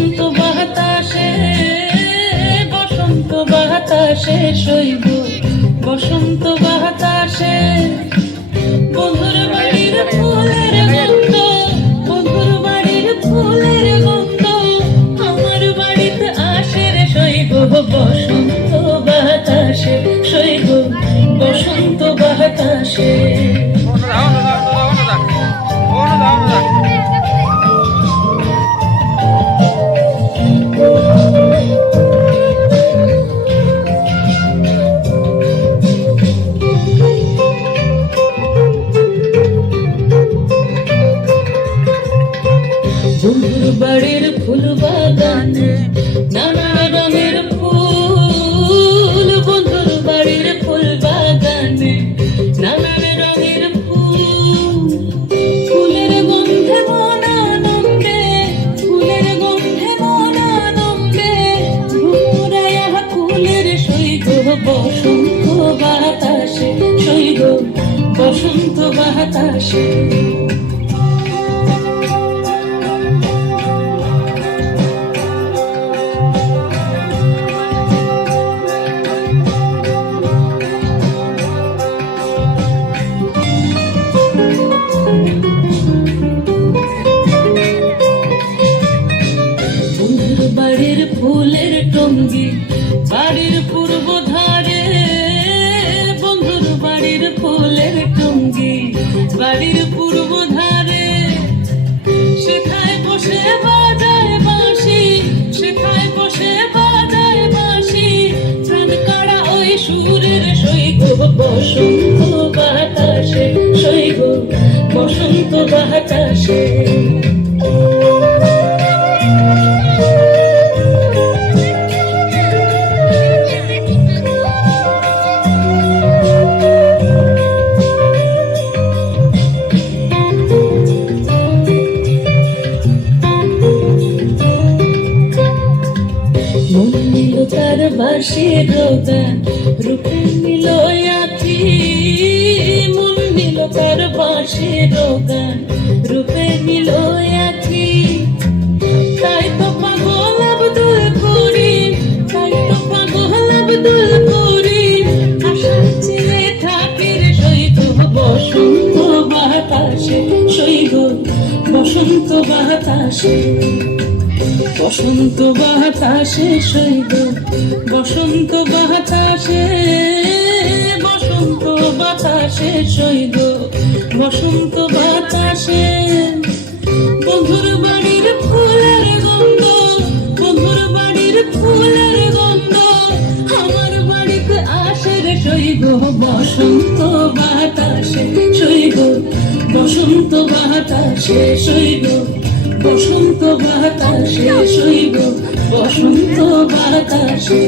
বসন্ত বাতাসে, বসন্ত বাতাসে শৈব বসন্ত বাতাসে। বন্ধুর বাড়ির ফুলের গন্ধ, বন্ধুর বাড়ির ফুলের গন্ধ আমার বাড়িতে আসে রে শৈব বসন্ত বাতাসে, শৈব বসন্ত বাতাসে। বন্ধুর বাড়ির ফুল বাগানে নানা রঙের ফুল, বন্ধুর বাড়ির ফুল বাগানে নানা রঙের ফুল। ফুলের গন্ধে মন আনন্দে, ফুলের গন্ধে মন আনন্দে ঘুরায়া ফুলের সৈগ বসন্ত বাতাসে, সৈগ বসন্ত বাতাসে। বাড়ির ফুলের টঙ্গি বাড়ির পূর্ব ধারে, বন্ধুর বাড়ির ফুলের টঙ্গি বাড়ির পূর্ব ধারে। সেখায় বসে বাজায় বাঁশি, সেখায় বসে বাজায় বাঁশি প্রাণ কাড়া ওই সুরের সৈগ বসন্ত বাতাসে, সৈগ বসন্ত বাতাসে। মন নিল তার বাঁশির গান, রূপে নিল আঁখি। মন নিল তার বাঁশির গান, রূপে নিল আঁখি। তাই তো পাগল আব্দুল করিম, তাই তো পাগল আব্দুল করিম আশা চেয়ে থাকে রে শৈব বসন্ত বাতাসে, শৈব বসন্ত বাতাসে। বসন্ত বাতাসে শৈব বসন্ত বাতাসে, বসন্ত বাতাসে শৈব বসন্ত বাতাসে। বন্ধুর বাড়ির ফুলের গন্ধ, বন্ধুর বাড়ির ফুলের গন্ধ আমার বাড়িতে আসে রে শৈব বসন্ত বাতাসে, শৈব বসন্ত বাতাসে, শৈব বসন্ত বাতাসে, শৈব বসন্ত বাতাসে।